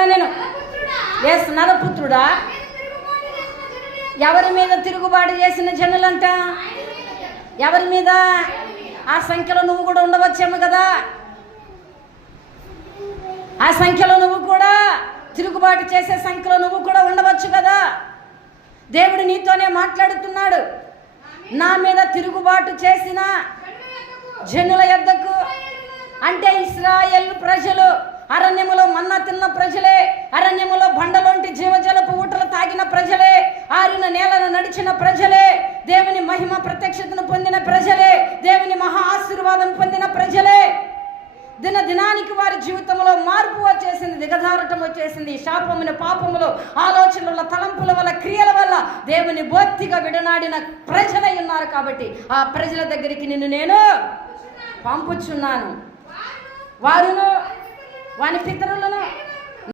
ఇట్లా నేను నరపుత్రుడా, ఎవరి మీద తిరుగుబాటు చేసిన జనులంట? ఎవరి మీద? ఆ సంఖ్యలో నువ్వు కూడా ఉండవచ్చేమో కదా. ఆ సంఖ్యలో నువ్వు కూడా, తిరుగుబాటు చేసే సంఖ్యలో నువ్వు కూడా ఉండవచ్చు కదా. దేవుడు నీతోనే మాట్లాడుతున్నాడు. నా మీద తిరుగుబాటు చేసిన జనుల యొద్దకు, అంటే ఇశ్రాయేలు ప్రజలు, అరణ్యములో మన్నా తిన్న ప్రజలే, అరణ్యములో బండలోంటి జీవజలపు ఊటలు తాగిన ప్రజలే, ఆరిన నేలను నడిచిన ప్రజలే, దేవుని మహిమ ప్రత్యక్షతను పొందిన ప్రజలే, దేవుని మహా ఆశీర్వాదం పొందిన ప్రజలే. దినానికి వారి జీవితంలో మార్పు వచ్చేసింది, దిగజారటం వచ్చేసింది. శాపమున, పాపములు, ఆలోచనల, తలంపుల వల్ల, క్రియల వల్ల దేవుని బొత్తిగా విడనాడిన ప్రజలై ఉన్నారు. కాబట్టి ఆ ప్రజల దగ్గరికి నిన్ను నేను పంపుచున్నాను. వారును వాని పితరులను